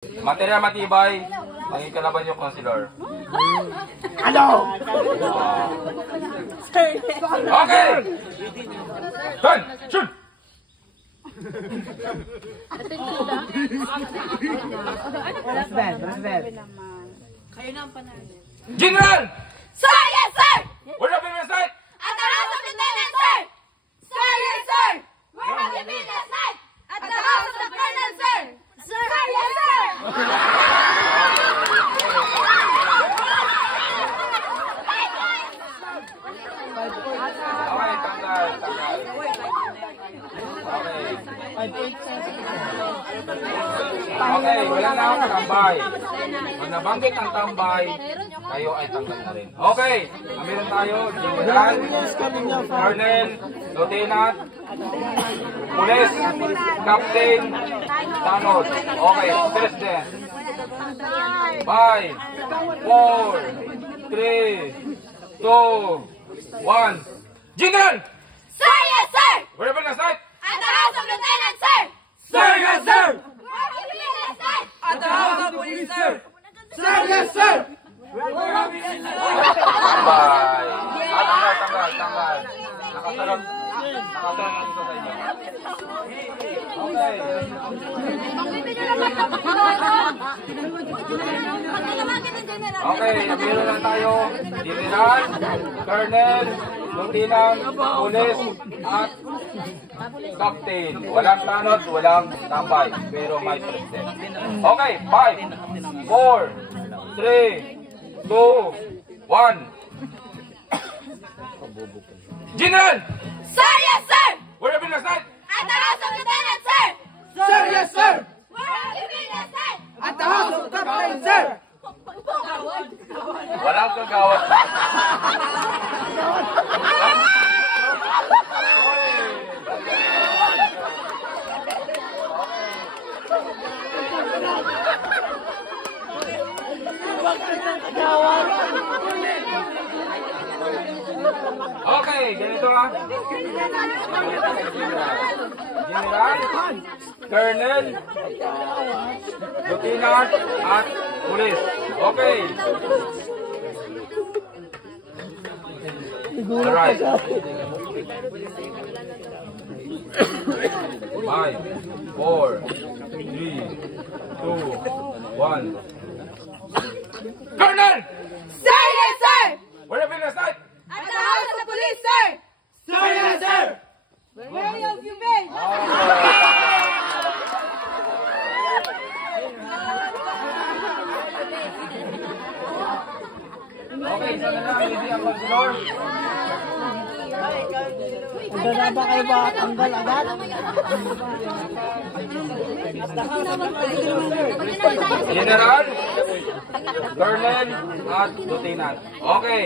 Material matibay, ang ikalaban yung concealer. Ano? Okay! Turn! Shoot! Kayo na ang panalo. General! Sir, yes, sir! Where have you been sight? At the house of lieutenant, sir! Sir, yes, sir! Where have you been last night? At the house of the colonel, sir! Sir, yes, sir! Okay, tanggal. Okay, wala na akong tambay. Pag nabanggit ang tambay, kayo ay tanggal na rin. Okay, meron tayo, General, Colonel, Lieutenant, Police, Captain, Tanod. Okay, President. 5, 4, 3, 2, 1. General! Sir, yes, sir! Where have you been last night? At the house of lieutenant, sir! Sir, yes, sir! Where have you been last night? At the house of police, sir! Sir, yes, sir! Where have you been, sir? Tambay. Tanggal. Nakasalag ang isa sa inyo. Okay. Okay, meron lang tayo. General, Colonel, Lieutenant, Police, at Captain. Walang tanod, walang tambay. Pero may president. Okay, 5, 4, 3, 2, 1. General! Sir, yes, sir! Where have you been last night? At the house of lieutenant, sir! Sir, yes, sir! Where have you been last night? At the house of captain, sir! Walang kagawad. Okay, ganito ha. General, Colonel, Lieutenant, at Police. Okay. Alright. 5, 4, 3, 2, 1. Colonel! Sir, yes, sir! Where have you been last night? At the house of the police, sir! Sir, yes, sir! Where have you been? Okay, isa na lang. Hindi ang pag-floor. Magdala ba kayo ba tanggal agad? General, Colonel, at Lieutenant. Okay,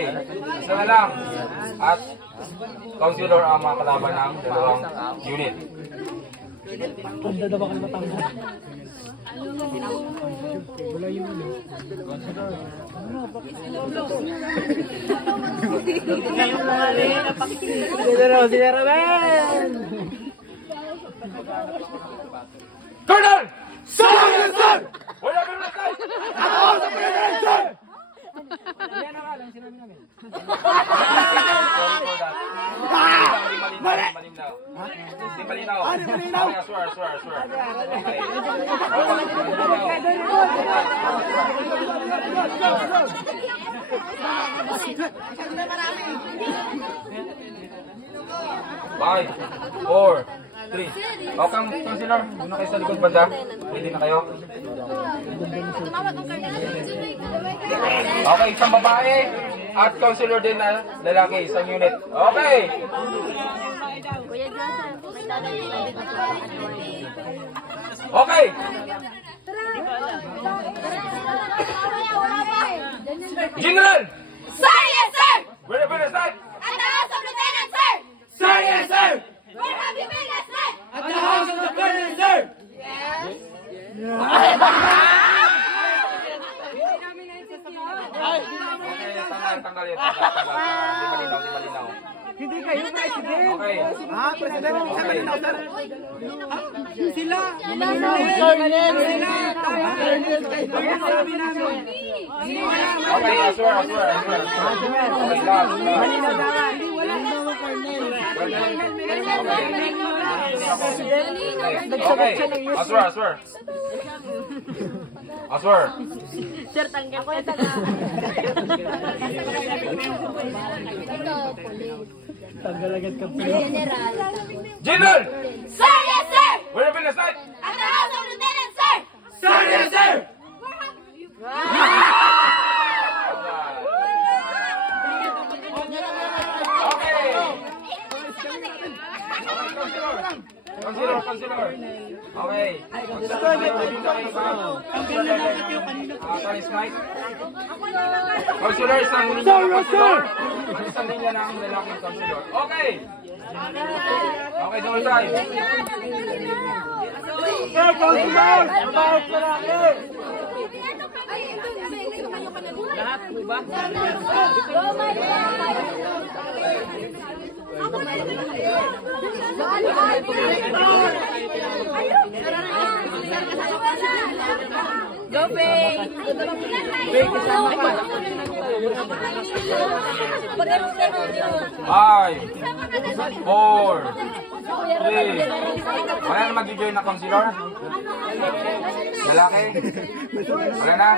isa na lang. At Councilor ang mga kalaban ng dalawang unit. Magdala ba kayo matanggal? Colonel! Sir, yes, sir! Where have you been last night? At the house of president, sir! Malinaw. Hindi malinaw. Okay, swear. Okay. Five, 4, 3. O, Councilor, doon na kayo sa likod banda. Pwede na kayo. Okay, isang babae at Councilor din na lalaki, isang unit. Okay. Okay. General! Sir, yes, sir! Where have you been last night? At the house of lieutenant, sir! Sir, yes, sir! Where have you been last night? At the house of the colonel, sir! Yes. Okay, tanggal yan. Di malinaw. Hindi kayo president. Okay. President. Okay. Sila. Okay, aswer. Okay, last. Okay, aswer. Aswer. Sir, tanggal ko yung taga. Tanggal agad ka. General. General! Sir, yes, sir! Where have been the site? At the house of lieutenant, sir! Sir, yes, sir! Okay. Consider. Okay. Consider, isang linya ng consider. Isang linya ng lalaking consider. Okay. Okay, double time. Sir, consider! Lahat po ba? Go, Faye! Faye, kasama ka. 5, 4, 3. Wala na mag-join na consider? Lalaki? Wala na?